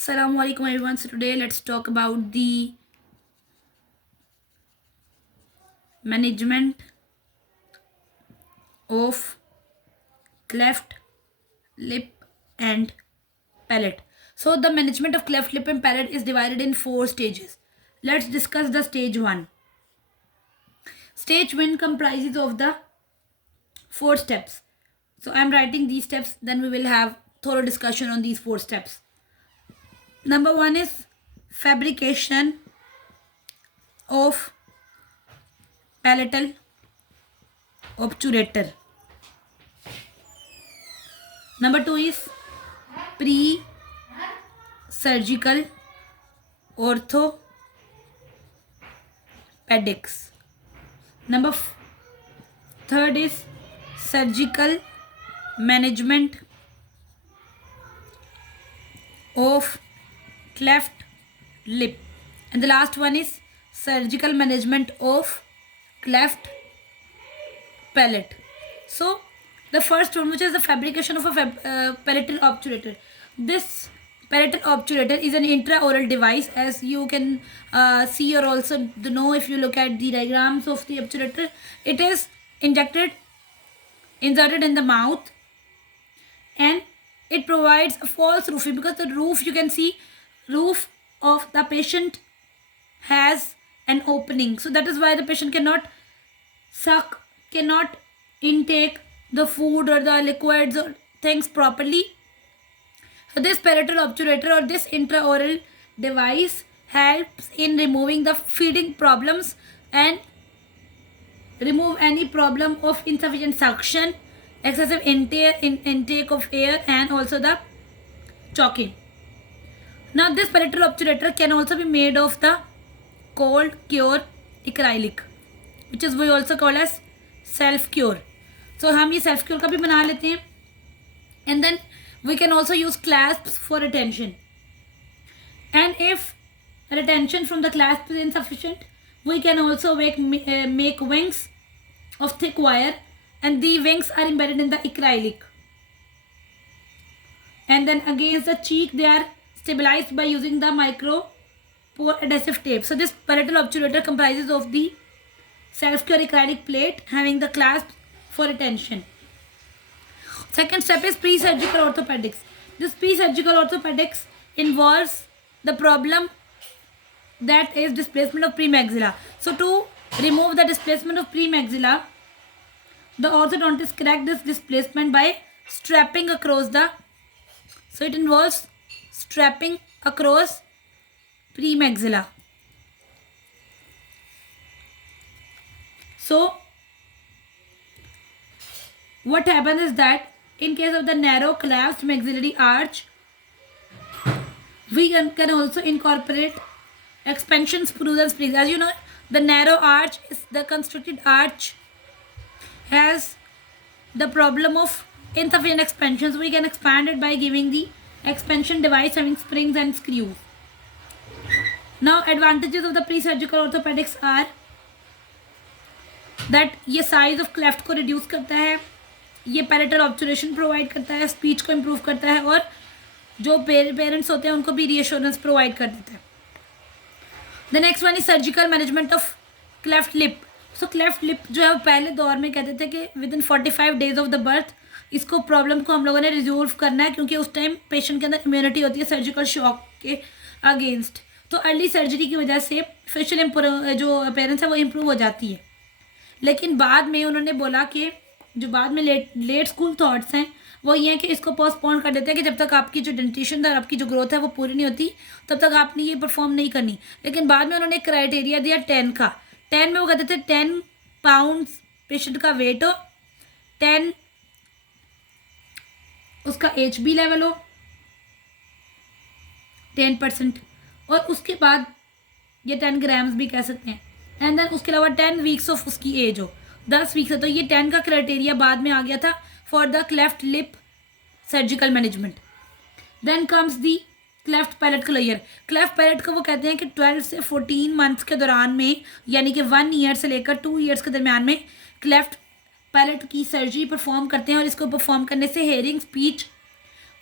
Assalamu alaikum everyone. So today let's talk about the management of cleft lip and palate. So the management of cleft lip and palate is divided in four stages. Let's discuss the stage 1. Stage 1 comprises of the four steps. So I'm writing these steps, then we will have thorough discussion on these four steps. Number 1 is fabrication of palatal obturator. Number 2 is pre-surgical orthopedics. Number 3rd is surgical management of cleft lip, and the last one is surgical management of cleft palate. So the first one, which is the fabrication of a palatal obturator. This palatal obturator is an intraoral device, as you can see or also know if you look at the diagrams of the obturator. It is inserted in the mouth, and it provides a false roofing, because the roof, you can see, roof of the patient has an opening, so that is why the patient cannot suck, cannot intake the food or the liquids or things properly. So this palatal obturator or this intraoral device helps in removing the feeding problems and remove any problem of insufficient suction, excessive intake of air, and also the choking. Now this palatal obturator can also be made of the cold cure acrylic, which is we also call as self cure. So हम ये self cure का भी बना लेते हैं, and then we can also use clasps for retention. And if retention from the clasp is insufficient, we can also make wings of thick wire, and the wings are embedded in the acrylic, and then against the cheek they are stabilized by using the micro pore adhesive tape. So this palatal obturator comprises of the self-cure acrylic plate having the clasp for retention. Second step is pre-surgical orthopedics. This pre-surgical orthopedics involves the problem that is displacement of premaxilla. So to remove the displacement of premaxilla, the orthodontist correct this displacement by strapping across the, so it involves strapping across premaxilla. So what happens is that in case of the narrow collapsed maxillary arch, we can also incorporate expansion screws and springs. As you know, the narrow arch is the constricted arch has the problem of insufficient expansion, so we can expand it by giving the expansion device having springs and screws. Now advantages of the pre-surgical orthopedics are that ये size of cleft को reduce करता है, ये palatal obturation provide करता है, speech को improve करता है, और जो parents होते हैं उनको भी reassurance provide कर देता है. The next one is surgical management of cleft lip. So cleft lip जो है वो पहले दौर में कहते थे कि within 45 days of the birth इसको प्रॉब्लम को हम लोगों ने रिजोल्व करना है, क्योंकि उस टाइम पेशेंट के अंदर इम्यूनिटी होती है सर्जिकल शॉक के अगेंस्ट. तो अर्ली सर्जरी की वजह से फेशियल जो अपेयरेंस है वो इम्प्रूव हो जाती है. लेकिन बाद में उन्होंने बोला कि जो बाद में लेट स्कूल थॉट्स हैं वो ये है कि इसको पोस्टपोन कर देते हैं कि जब तक आपकी जो डेंटिशन और आपकी जो ग्रोथ है वो पूरी नहीं होती तब तक आपने ये परफॉर्म नहीं करनी. लेकिन बाद में उन्होंने क्राइटेरिया दिया 10 का. 10 में वो कहते थे 10 पाउंड्स पेशेंट का वेट हो, 10 उसका HB लेवल हो 10%, और उसके बाद ये 10 ग्राम्स भी कह सकते हैं, एंड देन उसके अलावा 10 वीक्स ऑफ उसकी एज हो, 10 वीक्स है. तो ये 10 का क्राइटेरिया बाद में आ गया था for the cleft lip surgical management. Then comes the cleft palate clear. Cleft palate को वो कहते हैं कि 12 से 14 मंथ्स के दौरान में, यानी कि 1 ईयर से लेकर 2 ईयर्स के दरमियान में क्लेफ्ट पैलेट की सर्जरी परफॉर्म करते हैं, और इसको परफॉर्म करने से हेयरिंग, स्पीच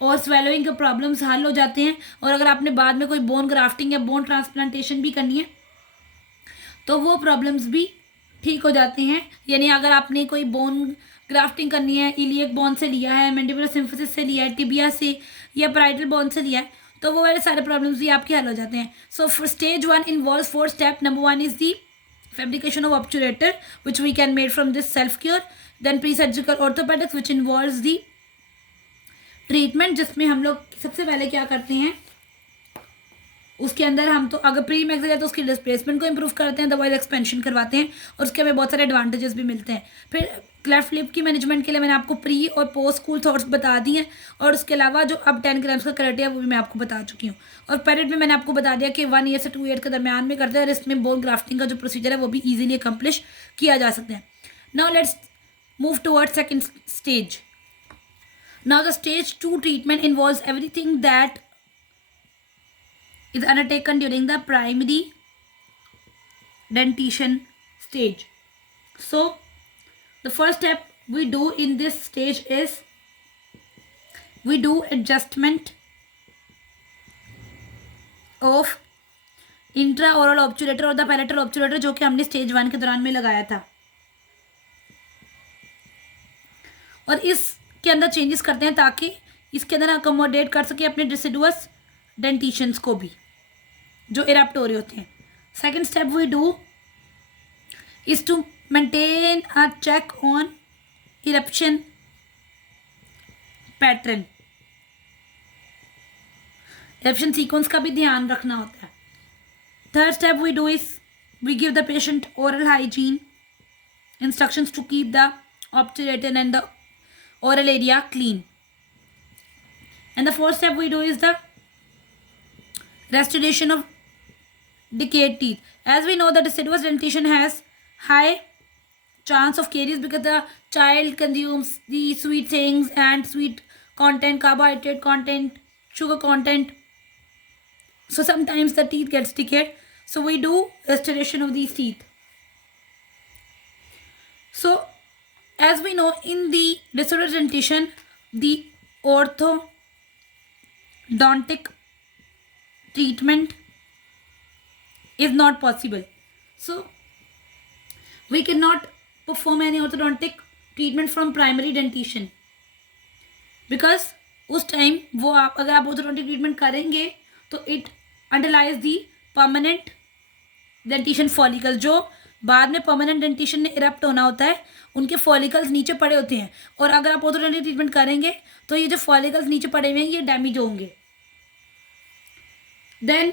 और स्वेलोइंग के प्रॉब्लम्स हल हो जाते हैं। और अगर आपने बाद में कोई बोन ग्राफ्टिंग या बोन ट्रांसप्लांटेशन भी करनी है तो वो प्रॉब्लम्स भी ठीक हो जाते हैं। यानी अगर आपने कोई बोन ग्राफ्टिंग करनी है, इलियक बोन से लिया है, मैंडिबुलर सिम्फिसिस से लिया है, टिबिया से या पैराइटल बोन से लिया है, तो वो वाले सारे प्रॉब्लम्स भी आपके हल हो जाते हैं। So stage 1 involves 4 step. Number 1 is the fabrication of obturator which we can made from this self cure, then pre-surgical orthopedics which involves the treatment, जिसमें हम लोग सबसे पहले क्या करते हैं, उसके अंदर हम तो अगर प्री मैक्सिल है तो उसकी डिस्प्लेसमेंट को इंप्रूव करते हैं, दवाई एक्सपेंशन करवाते हैं और उसके हमें बहुत सारे एडवांटेजेस भी मिलते हैं। फिर क्लेफ्ट लिप की मैनेजमेंट के लिए मैंने आपको प्री और पोस्ट स्कूल थॉट्स बता दिए हैं, और उसके अलावा जो अब 10 ग्राम्स का करेक्ट है वो भी मैं आपको बता चुकी हूँ। और पेरियड में मैंने आपको बता दिया कि 1 ईयर से 2 ईयर के दरमियान में करते हैं, और इसमें बोन ग्राफ्टिंग का जो प्रोसीजर है वो भी ईजिली अकम्प्लिश किया जा सकते हैं। Now let's move towards second stage. Now the stage 2 treatment involves everything that is undertaken during the primary dentition stage. So the first step we do in this stage is we do adjustment of intraoral obturator और the palatal obturator जो कि हमने stage 1 के दौरान में लगाया था, और इसके अंदर चेंजेस करते हैं ताकि इसके अंदर अकोमोडेट कर सके अपने डिसिडुअस डेंटिशंस को भी जो इरप्ट हो रहे होते हैं। Second step we do is to maintain a check on eruption pattern, eruption sequence का भी ध्यान रखना होता है। Third step we do is we give the patient oral hygiene instructions to keep the obturator and the oral area clean. And the fourth step we do is the restoration of decayed teeth. As we know, the deciduous dentition has high chance of caries because the child consumes the sweet things and sweet content, carbohydrate content, sugar content. So sometimes the teeth gets decayed. So we do restoration of these teeth. So as we know, in the deciduous dentition, the orthodontic treatment is not possible. So we cannot perform any orthodontic treatment from primary dentition because उस time वो आप अगर आप orthodontic treatment करेंगे तो it underlies the permanent dentition follicles, जो बाद में परमानेंट डेंटिशन ने इरप्ट होना होता है, उनके फॉलिकल्स नीचे पड़े होते हैं, और अगर आप ऑर्थोडोंटिक ट्रीटमेंट करेंगे तो ये जो फॉलिकल्स नीचे पड़े हुए हैं ये डैमेज होंगे। देन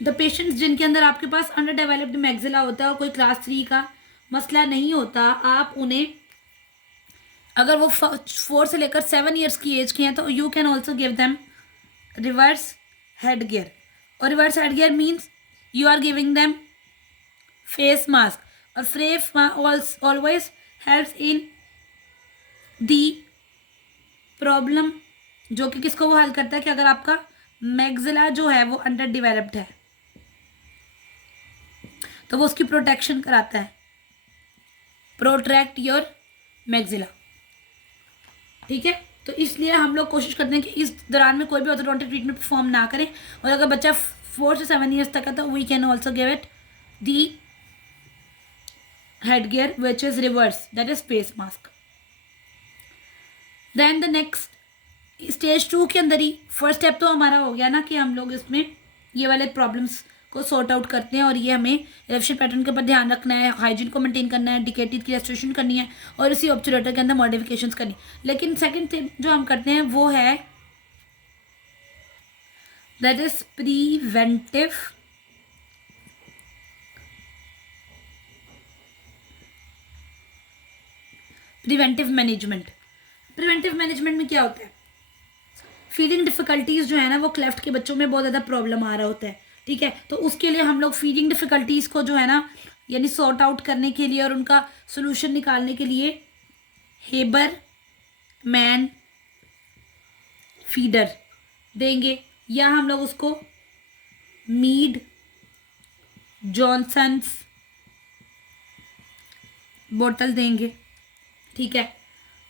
द पेशेंट्स जिनके अंदर आपके पास अंडर डेवलप्ड मैक्सिला होता है और कोई क्लास 3 का मसला नहीं होता, आप उन्हें अगर वो 4 से लेकर 7 ईयर्स की एज के हैं तो you can also give them reverse head gear. और reverse head gear means you are giving them face mask, और face mask always helps in the problem, जो कि किसको वो हल करता है कि अगर आपका मैक्सिला जो है वो अंडर डेवलप्ड है तो वो उसकी प्रोटेक्शन कराता है, प्रोट्रैक्ट योर मैक्सिला। ठीक है, तो इसलिए हम लोग कोशिश करते हैं कि इस दौरान में कोई भी ऑर्थोडोंटिक ट्रीटमेंट परफॉर्म ना करें, और अगर बच्चा 4 से 7 ईयर्स तक है तो we can also give it the head gear which is reverse, that is face mask. Then the next stage 2 के अंदर ही फर्स्ट स्टेप तो हमारा हो गया ना कि हम लोग इसमें ये वाले प्रॉब्लम्स को सॉर्ट आउट करते हैं, और ये हमें इरप्शन पैटर्न के ऊपर ध्यान रखना है, हाइजीन को मेंटेन करना है, डिकेड टीथ की रेस्टोरेशन करनी है और इसी ऑब्चुरेटर के अंदर मॉडिफिकेशंस करनी। लेकिन सेकंड थिंग जो हम करते हैं वो है that is preventive management. Preventive management में क्या होता है, फीडिंग डिफिकल्टीज जो है ना वो क्लेफ्ट के बच्चों में बहुत ज़्यादा प्रॉब्लम आ रहा होता है। ठीक है, तो उसके लिए हम लोग फीडिंग डिफिकल्टीज को जो है ना यानी सॉर्ट आउट करने के लिए और उनका सोल्यूशन निकालने के लिए हेबर मैन फीडर देंगे, या हम लोग उसको मीड जॉनसन्स बोतल देंगे। ठीक है,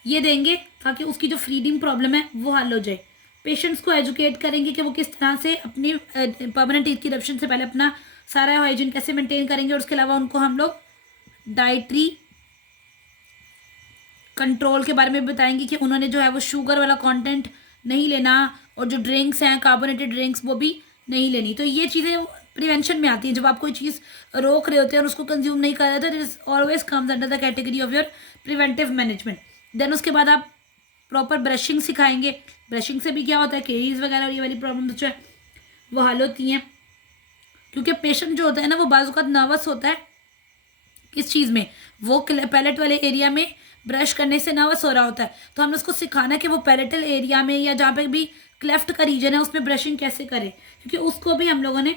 ये देंगे ताकि उसकी जो फीडिंग प्रॉब्लम है वो हल हो जाए। पेशेंट्स को एजुकेट करेंगे कि वो किस तरह से अपनी परमानेंट टीथ की इरप्शन से पहले अपना सारा हाइजीन कैसे मेंटेन करेंगे। और उसके अलावा उनको हम लोग डाइटरी कंट्रोल के बारे में बताएंगे कि उन्होंने जो है वो शुगर वाला कंटेंट नहीं लेना, और जो ड्रिंक्स हैं कार्बोनेटेड ड्रिंक्स वो भी नहीं लेनी। तो ये चीज़ें प्रिवेंशन में आती हैं। जब आप कोई चीज़ रोक रहे होते हैं और उसको कंज्यूम नहीं कर रहे होते, this always comes under the category of your preventive management. Then उसके बाद आप प्रॉपर ब्रशिंग सिखाएंगे। ब्रशिंग से भी क्या होता है, केरीज वगैरह और ये वाली प्रॉब्लम जो है वो हल होती हैं। क्योंकि पेशेंट जो होता है ना वो बाज़ औक़ात नर्वस होता है किस चीज़ में, वो पैलेट वाले एरिया में ब्रश करने से नर्वस हो रहा होता है। तो हमने उसको सिखाना है कि वो पैलेटल एरिया में या जहाँ पे भी क्लेफ्ट का रीजन है उसमें ब्रशिंग कैसे करे, क्योंकि उसको भी हम लोगों ने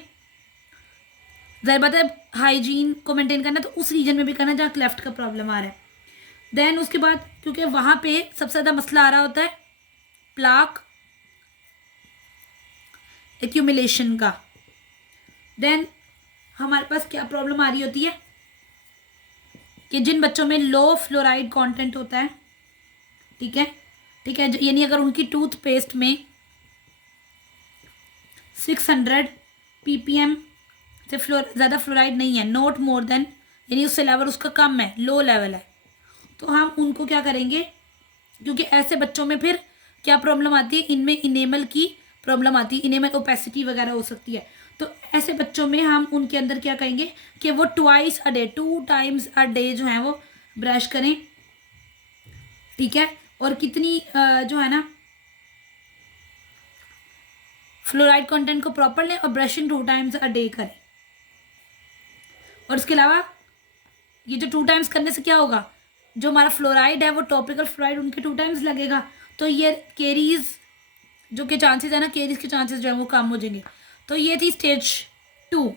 ज़ाहिर बात है हाइजीन को मेंटेन करना, तो उस रीजन में भी करना जहाँ क्लेफ्ट का प्रॉब्लम आ रहा है। देन उसके बाद क्योंकि वहाँ पे सबसे ज़्यादा मसला आ रहा होता है प्लाक एक्यूमुलेशन का। देन हमारे पास क्या प्रॉब्लम आ रही होती है कि जिन बच्चों में लो फ्लोराइड कंटेंट होता है, ठीक है, यानी अगर उनकी टूथपेस्ट में 600 ppm से ज़्यादा फ्लोराइड नहीं है, नॉट मोर देन, यानी उससे लेवल उसका कम है, लो लेवल है, तो हम उनको क्या करेंगे, क्योंकि ऐसे बच्चों में फिर क्या प्रॉब्लम आती है, इनमें इनेमल की प्रॉब्लम आती है, इनेमल ओपेसिटी वगैरह हो सकती है। तो ऐसे बच्चों में हम उनके अंदर क्या कहेंगे कि वो 2 टाइम्स अ डे जो है वो ब्रश करें, ठीक है, और कितनी जो है ना फ्लोराइड कंटेंट को प्रॉपर लें और ब्रशिंग 2 टाइम्स अ डे करें। और इसके अलावा ये जो 2 टाइम्स करने से क्या होगा, जो हमारा फ्लोराइड है वो टॉपिकल फ्लोराइड उनके 2 टाइम्स लगेगा, तो ये केरीज जो के चांसेस है ना, केरीज के चांसेस जो है वो कम हो जाएंगे। तो ये थी स्टेज 2।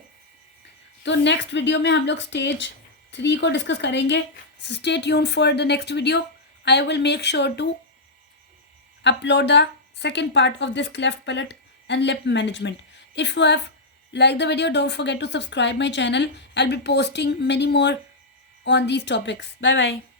तो नेक्स्ट वीडियो में हम लोग स्टेज 3 को डिस्कस करेंगे। Stay tuned for the next video. I will make sure to upload the second part of this cleft palate and lip management. If you have liked the video, don't forget to subscribe my channel. I'll be posting many more on these topics. Bye bye.